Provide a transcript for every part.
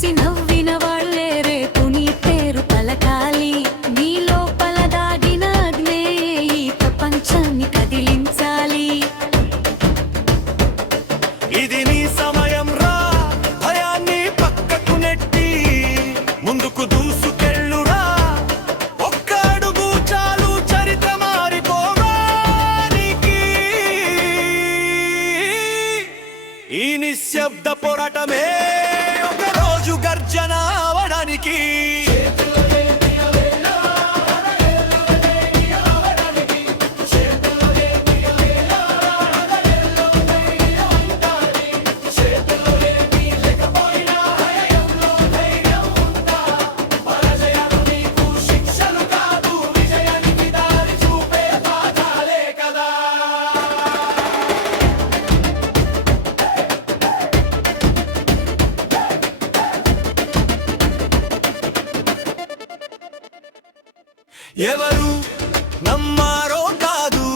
చూసి నవ్విన వాళ్ళే రేపు నీ పేరు పలకాలి. నీ లోపల దాగిన అగ్నే ఈ ప్రపంచాన్ని కదిలించాలి. ఇది నీ సమయం రా, భయాన్ని పక్కకు నెట్టి ముందుకు దూసుకెళ్ళురా. ఒక్క అడుగు చాలు చరిత్ర మారిపోవడానికి. ఈ నిశ్శబ్ద పోరాటమే ఒక రోజు గర్జన అవడానికి. ఎవరు నమ్మారో కాదు,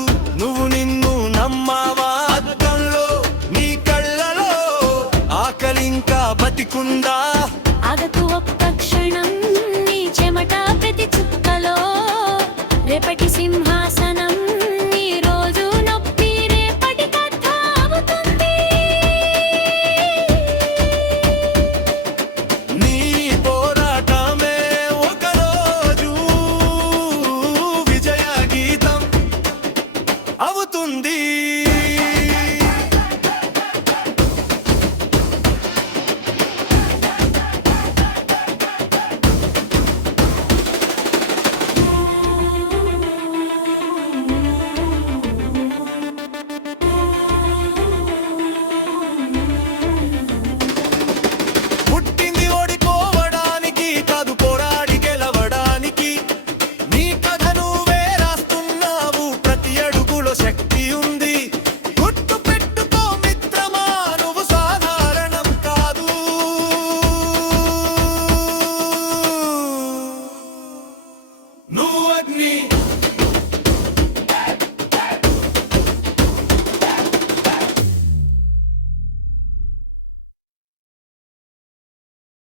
నువ్వు నిన్ను నమ్మావా? అద్దంలో నీ కళ్ళలో ఆకలింకా బతికుందా? ఆగకు ఒక్క క్షణం, నీ చెమట ప్రతి చుక్కలో రేపటి సింహాసనం